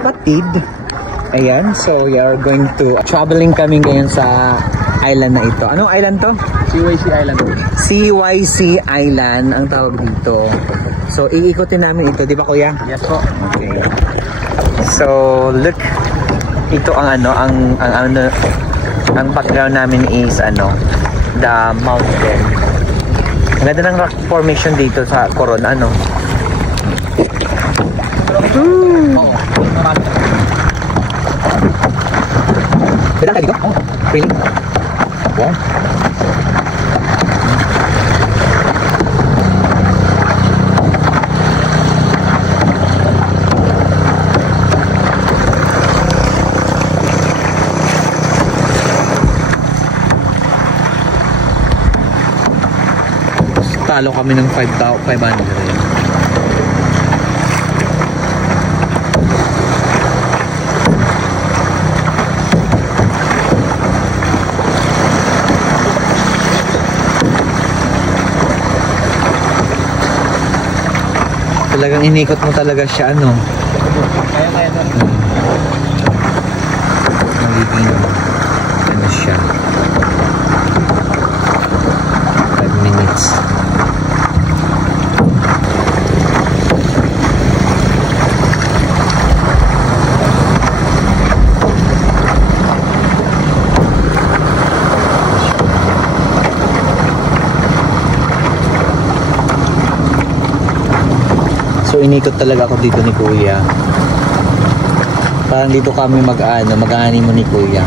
magkakapatid. Ayan, so we are going to traveling kami ngayon sa island na ito. Anong island to? CYC Island. CYC Island ang tawag dito. So iikutin namin ito, di ba kuya? Yes po. Okay. So look, ito ang ang background namin is the mountain. Ang ganda ng rock formation dito sa Coron, Beda kayak gitu? Oh, really? Wow. Talo kami ng 500. Talagang inikot mo talaga siya, Kaya na. Magiging, siya. 5 minutes. So inikot talaga ako dito ni Kuya. Parang dito kami mag-aani mo ni Kuya.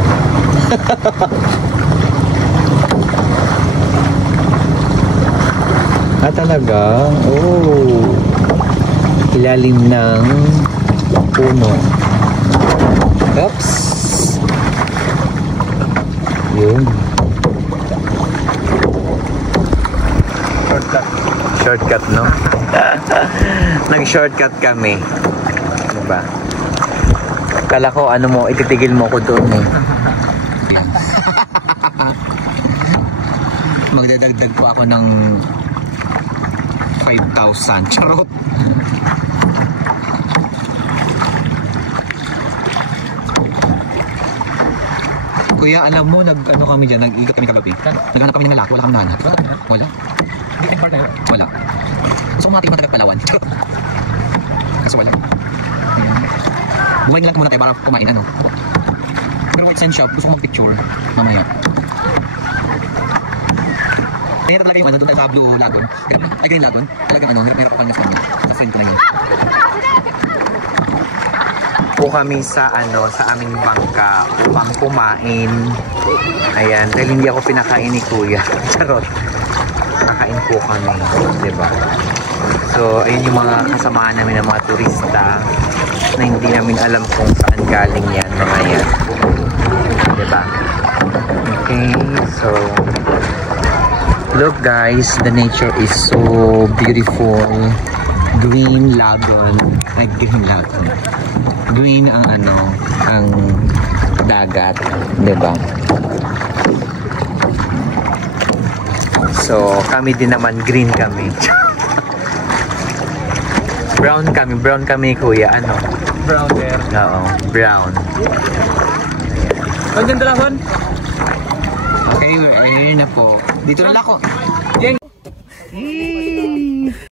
Talaga? Oh. Ilalim ng puno. Oops. Yun. Shortcut, no? Nag-shortcut kami. Diba? Kala ko, ititigil mo ko doon Magdadagdag pa ako ng 5,000. Charot! Kuya, alam mo, kami dyan, nag-iikot kami kagabi. Naghanap kami ng lalaki, wala kami nahanap. Wala? Wala. Gusto ko mating matagag-Palawan. Kaso wala. Bumayin lang muna tayo para kumain, Pero White Sand Shop, gusto ko mag-picture mamaya. Kaya talaga yung doon tayo sa Blue Lagoon. Ay, Green Lagoon. Talagang hirap ako kanyang kami. Sa friend ko na yun. Po kami sa sa aming bangka upang kumain. Ayan, dahil hindi ako pinakain ni Kuya. Charot. Kakain po kami, diba? So, ayun yung mga kasamahan namin ng mga turista na hindi namin alam kung saan galing yan, mga yan. Diba? Okay, so look guys, the nature is so beautiful. Green lagoon. Ay, green lagoon. Green ang ang dagat, diba? So, kami din naman, green kami. Brown kami Kuya, Brown there. Oo, brown. Andiyan dalawon? Okay, ayun na po. Dito na ako.